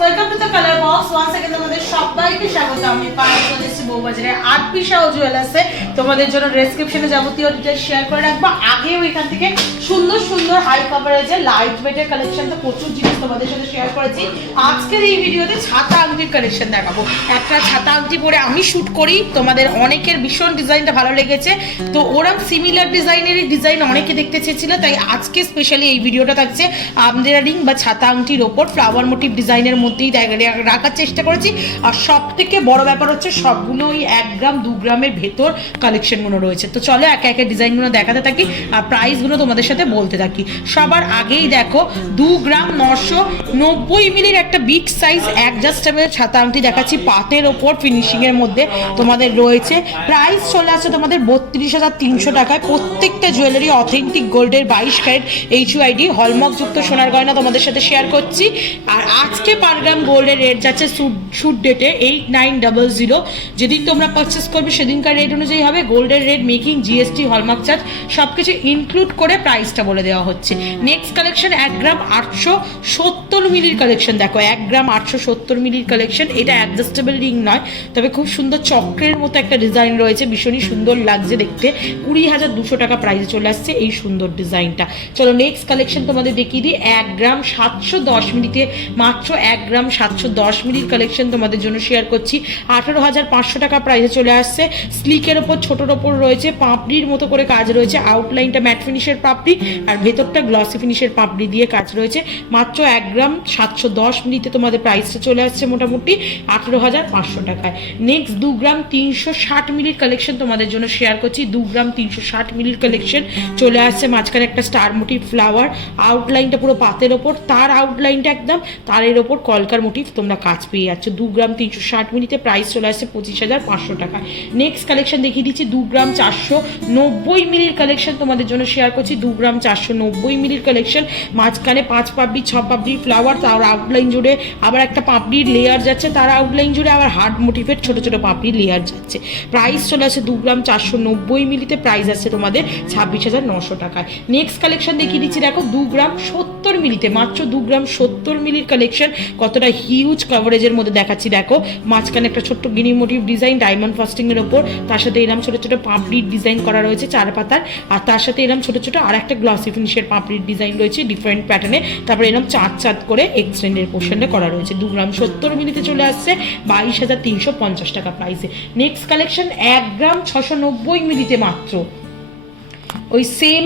Welcome to the colour box. Once again তোমাদের সবাইকে স্বাগত। আমি পায়েল চলে এসেছি বউবাজারে আটপিসা ও জুয়েলার্সে। তোমাদের জন্য ডেসক্রিপশনে যাবতীয় ডিটেইলস শেয়ার করে রাখবো। আগেও এখান থেকে সুন্দর সুন্দর হাই কভারেজে লাইট ওয়েটের কালেকশন তো প্রচুর জিনিস তোমাদের সাথে শেয়ার করেছি। আজকের এই ভিডিওতে ছাতা আংটির কালেকশন দেখাবো। একটা ছাতা আংটি পরে আমি শুট করি, তোমাদের অনেকের ভীষণ ডিজাইনটা ভালো লেগেছে, তো ওরকম সিমিলার ডিজাইনেরই ডিজাইন অনেকে দেখতে চেয়েছিল, তাই আজকে স্পেশালি এই ভিডিওটা থাকছে আমব্রেলা রিং বা ছাতা আংটির ওপর ফ্লাওয়ার মোটিভ ডিজাইনের মধ্যেই রাখার চেষ্টা করেছি। আর সব থেকে বড় ব্যাপার হচ্ছে সবগুলো ওই 1 গ্রাম 2 গ্রামের ভেতর কালেকশনগুলো রয়েছে। তো চলো একে একে ডিজাইনগুলো দেখাতে থাকি আর প্রাইসগুলো তোমাদের সাথে বলতে থাকি। সবার আগেই দেখো 2 গ্রাম 990 মিলির একটা বিগ সাইজ অ্যাডজাস্টেবল ছাতা আংটি দেখাচ্ছি, পাতের ওপর ফিনিশিং এর মধ্যে তোমাদের রয়েছে। প্রাইস চলে আসছে তোমাদের 32,300 টাকায়। প্রত্যেকটা জুয়েলারি অথেন্টিক গোল্ডের 22 ক্যারেট HUID হলমার্ক যুক্ত সোনার গয়না তোমাদের সাথে শেয়ার করছি। আর আজকে পার গ্রাম গোল্ডের রেট যাচ্ছে শুট ডেটে 8900। যেদিন তোমরা পারচেস করবে সেদিনকার রেট অনুযায়ী হবে। গোল্ডের rate, making, GST, hallmark charge সবকিছু ইনক্লুড করে প্রাইসটা বলে দেওয়া হচ্ছে। নেক্সট কালেকশন 1 গ্রাম 870 মিলির কালেকশন দেখো, 1 গ্রাম 870 মিলির কালেকশন। এটা অ্যাডজাস্টেবল রিং নয়, তবে খুব সুন্দর চক্রের মতো একটা ডিজাইন রয়েছে, ভীষণই সুন্দর লাগছে দেখতে। 20,200 টাকা প্রাইসে চলে আসছে এই সুন্দর ডিজাইনটা। চলো নেক্সট কালেকশন তোমাদের দেখিয়ে দিই। 1 গ্রাম 710 মিলিতে মাত্র 1 গ্রাম 710 মিলির কালেকশন তোমাদের জন্য শেয়ার করছি। 18,500 টাকা প্রাইসে চলে আসছে। স্লিকের ওপর ছোটোর ওপর রয়েছে পাপড়ির মতো করে কাজ রয়েছে। আউটলাইনটা ম্যাট ফিনিশের পাপড়ি আর ভেতরটা গ্লসি ফিনিশের পাপড়ি দিয়ে কাজ রয়েছে। মাত্র 1 গ্রাম 710 মিলিতে তোমাদের প্রাইসটা চলে আসছে মোটামুটি 18,500 টাকায়। নেক্সট 2 গ্রাম 360 মিলির কালেকশন তোমাদের জন্য শেয়ার করছি। 2 গ্রাম 360 মিলির কালেকশন চলে আসছে। মাঝখানে একটা স্টার মোটিভ ফ্লাওয়ার, আউটলাইনটা পুরো পাতের ওপর, তার আউটলাইনটা একদম তারের ওপর কলকার মোটিভ তোমরা কাজ পেয়ে যাচ্ছ। 2 গ্রাম 360 মিলিতে প্রাইস চলে আসছে 25,500 টাকা। নেক্সট কালেকশন দেখিয়ে দিচ্ছি 2 গ্রাম 490 মিলির কালেকশন তোমাদের জন্য শেয়ার করছি। 2 গ্রাম 490 মিলির কালেকশন। মাঝখানে 5 পাপড়ি 6 পাপড়ির ফ্লাওয়ার, তার আউটলাইন জুড়ে আবার একটা পাপড়ির লেয়ার যাচ্ছে, তার আউটলাইন জুড়ে আবার হার্ড মোটিভের ছোট ছোট পাপড়ির লেয়ার যাচ্ছে। প্রাইস চলে আসছে 2 গ্রাম 490 মিলিতে প্রাইস আছে তোমাদের 26,900 টাকায়। নেক্সট কালেকশন দেখিয়ে দিচ্ছি দেখো 2 গ্রাম 70 মিলিতে, মাত্র 2 গ্রাম 70 মিলির কালেকশন। কতটা হিউজ কভারেজের মধ্যে দেখাচ্ছি দেখো। মাঝখানে একটা ছোট্ট গিনি মোটিভ ডিজাইন ডায়মন্ড ফাস্টিং এর ওপর, তার সাথে এরকম ছোট ছোট পাপড়ির ডিজাইন করা রয়েছে 4 পাতার, আর তার সাথে এরকম ছোট ছোট আর একটা গ্লসি ফিনিশের পাপড়ির ডিজাইন রয়েছে ডিফারেন্ট প্যাটার্নে। তারপরে এরকম চাঁদ করে এক্সটেন্ডের পোর্শনে করা রয়েছে। 2 গ্রাম 70 মিলিতে চলে আসছে 22,350 টাকা প্রাইসে। নেক্সট কালেকশন 1 গ্রাম 690 মিলিতে মাত্র ওই সেম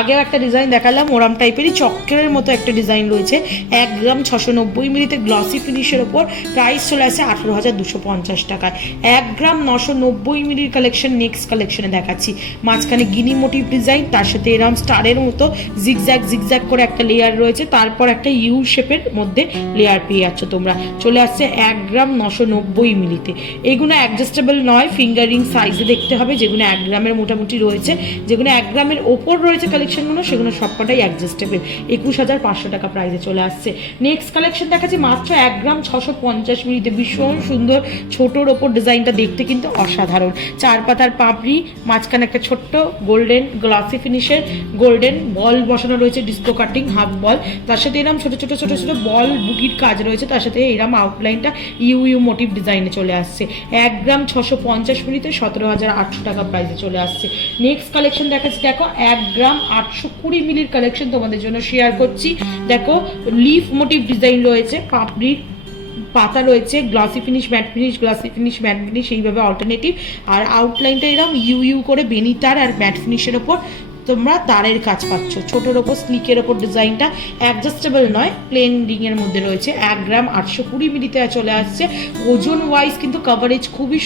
আগেও একটা ডিজাইন দেখালাম, ওরাম টাইপেরই চক্রের মতো একটা ডিজাইন রয়েছে। 1 গ্রাম 690 মিলিতে গ্লসি ফিনিশের ওপর প্রাইস চলে আসে 18,250 টাকায়। 1 গ্রাম 990 মিলির কালেকশন নেক্সট কালেকশনে দেখাচ্ছি। মাঝখানে গিনি মোটিভ ডিজাইন, তার সাথে এরম স্টারের মতো জিগজ্যাগ করে একটা লেয়ার রয়েছে, তারপর একটা ইউ শেপের মধ্যে লেয়ার পেয়ে যাচ্ছ তোমরা। চলে আসছে 1 গ্রাম 990 মিলিতে। এগুলো অ্যাডজাস্টেবল নয়, ফিঙ্গারিং সাইজে দেখতে হবে। যেগুলো 1 গ্রামের মোটামুটি রয়েছে, যেগুলো 1 গ্রামের ওপর রয়েছে কালেকশনগুলো, সেগুলো সবকটাই অ্যাডজাস্টেবল। 21,500 টাকা প্রাইসে চলে আসছে। নেক্সট কালেকশন দেখাচ্ছি মাত্র 1 গ্রাম 650 মিলিতে। ভীষণ সুন্দর ছোটোর ওপর ডিজাইনটা দেখতে কিন্তু অসাধারণ। 4 পাতার পাপড়ি, মাঝখানে একটা ছোট্ট গোল্ডেন গ্লসি ফিনিশের গোল্ডেন বল বসানো রয়েছে, ডিস্কো কাটিং হাফ বল, তার সাথে এরকম ছোটো ছোটো বল বুটির কাজ রয়েছে, তার সাথে এরকম আউটলাইনটা ইউ মোটিভ ডিজাইনে চলে আসছে। 1 গ্রাম 650 মিলিতে 17,800 টাকা প্রাইসে চলে আসছে। নেক্সট কালেকশন দেখাচ্ছি দেখো 1 গ্রাম 820 মিলির কালেকশন তোমাদের জন্য শেয়ার করছি। দেখো লিফ মোটিভ ডিজাইন রয়েছে, পাপড়ির পাতা রয়েছে, glossy finish mat finish, glossy finish mat finish এইভাবে অল্টারনেটিভ, আর আউটলাইনটা এরকম ইউ করে বেনি তার আর ম্যাট ফিনিশের ওপর তোমরা তারের কাজ পাচ্ছ। ছোটোর ওপর স্লিকের ওপর ডিজাইনটা অ্যাডজাস্টেবল নয়, প্লেন রিংয়ের মধ্যে রয়েছে। 1 গ্রাম 820 মিলিতে চলে আসছে। ওজন ওয়াইজ কিন্তু কভারেজ খুবই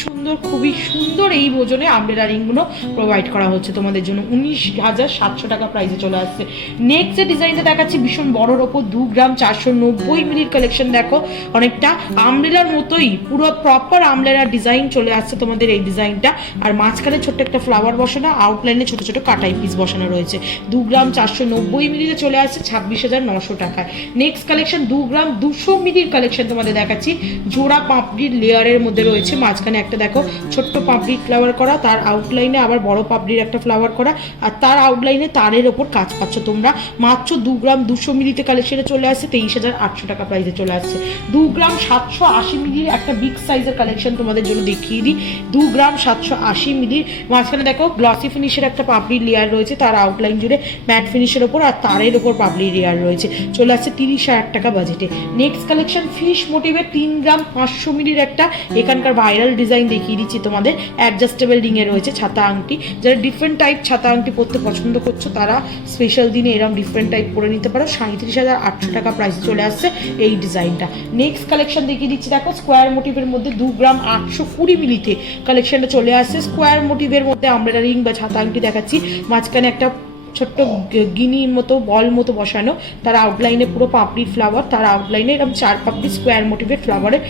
সুন্দর এই ওজনে আমব্রেলা রিংগুলো প্রোভাইড করা হচ্ছে তোমাদের জন্য। 19,700 টাকা প্রাইসে চলে আসছে। নেক্সট যে ডিজাইনটা দেখাচ্ছি ভীষণ বড়োর ওপর 2 গ্রাম 490 মিলির কালেকশন। দেখো অনেকটা আমব্রেলার মতোই, পুরো প্রপার আমব্রেলার ডিজাইন চলে আসছে তোমাদের এই ডিজাইনটা। আর মাঝখানে ছোট্ট একটা ফ্লাওয়ার বসানো, আউটলাইনে ছোটো ছোটো কাটাই পিস বসানো রয়েছে। 2 গ্রাম 490 মিলিতে চলে আসছে 26,900 টাকায়। নেক্সট কালেকশন 2 গ্রাম 200 মিলির কালেকশন তোমাদের দেখাচ্ছি। জোড়া পাপড়ির লেয়ারের মধ্যে রয়েছে, মাঝখানে একটা দেখো ছোট্ট পাপড়ির ফ্লাওয়ার করা, তার আউটলাইনে আবার বড় পাপড়ির একটা ফ্লাওয়ার করা, আর তার আউটলাইনে তারের ওপর কাজ পাচ্ছ তোমরা। মাত্র 2 গ্রাম 200 মিলিতে কালেকশনে চলে আসছে 23,800 টাকা প্রাইসে চলে আসছে। 2 গ্রাম 780 মিলির একটা বিগ সাইজের কালেকশন তোমাদের জন্য দেখিয়ে দিই। 2 গ্রাম 780 মিলির মাঝখানে দেখো গ্লসি ফিনিশের একটা পাপড়ির লেয়ার রয়েছে, তার আউটলাইন জুড়ে ম্যাট ফিনিশের ওপর আর তারের ওপর পাপড়ির লেয়ার রয়েছে, চলে আসছে 30,000 টাকা বাজেটে। নেক্সট কালেকশন ফিশ মোটিভের 3 গ্রাম 500 মিলির একটা এখানকার ভাইরাল ডিজাইন দেখিয়ে দিচ্ছি তোমাদের। অ্যাডজাস্টেবল রিংয়ে রয়েছে ছাতা আংটি, যারা ডিফারেন্ট টাইপ ছাতা আংটি পরতে পছন্দ করছো তারা স্পেশাল দিনে এরকম ডিফারেন্ট টাইপ পরে নিতে পারো। 37,800 টাকা প্রাইসে চলে আসছে এই ডিজাইনটা। নেক্সট কালেকশন দেখিয়ে দিচ্ছি দেখো স্কোয়ার মোটিভের মধ্যে 2 গ্রাম 820 মিলিতে কালেকশনটা চলে আসছে। স্কোয়ার মোটিভের মধ্যে আমরা রিং বা ছাতা আংটি দেখাচ্ছি, মাঝখানে একটা ছোট্ট গিনির মতো বল মতো বসানো, তার আউটলাইনে পুরো পাপড়ির ফ্লাওয়ার, তার আউটলাইনে এরকম 4 পাপড়ি স্কোয়ার মোটিভের ফ্লাওয়ারের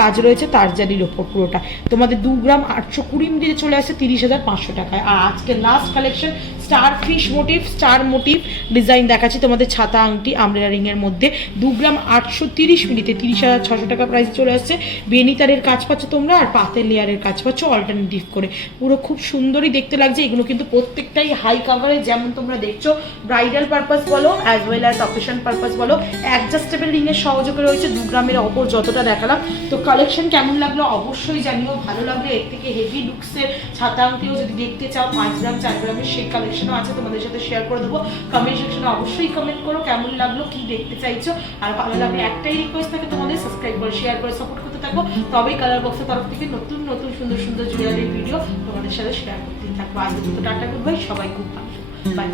কাজ রয়েছে তার জারির ওপর পুরোটা। তোমাদের 2 গ্রাম 820 মিলিতে চলে আসছে 30,500 টাকায়। আর আজকে last collection star fish motif, star motif design দেখাচ্ছি তোমাদের ছাতা আংটি আমব্রেলা রিংয়ের মধ্যে। 2 গ্রাম 830 মিলিতে 30,600 টাকা প্রাইস চলে আসছে। বেনি তারের কাজ পাচ্ছ তোমরা আর পাতের লেয়ারের কাজ পাচ্ছ অল্টারনেটিভ করে, পুরো খুব সুন্দরই দেখতে লাগছে। এগুলো কিন্তু প্রত্যেকটাই হাই কাভারে, যেমন তোমরা দেখছো ব্রাইডাল পারপাস বলো as well as occasion purpose বলো। অ্যাডজাস্টেবল রিংয়ের সহযোগে রয়েছে 2 গ্রামের অপর যতটা দেখালাম। তো কালেকশন কেমন লাগলো অবশ্যই জানিও, ভালো লাগলো এর থেকে হেভি লুকসের ছাতা আংটিও যদি দেখতে চাও 5 গ্রাম 4 গ্রামের সেই কালেকশনও আছে, তোমাদের সাথে শেয়ার করে দেবো। কমেন্ট সেকশনে অবশ্যই কমেন্ট করো কেমন লাগলো, কি দেখতে চাইছো। আর ভালো লাগলে একটাই রিকোয়েস্ট থাকে তোমাদের, সাবস্ক্রাইব করে শেয়ার করে সাপোর্ট করতে থাকো, তবেই কালার বক্সের তরফ থেকে নতুন নতুন সুন্দর সুন্দর জুয়েলারির ভিডিও তোমাদের সাথে শেয়ার করতেই থাকবো। আজকে তো টাটা গুড বাই, সবাই খুব ভালো, বাই।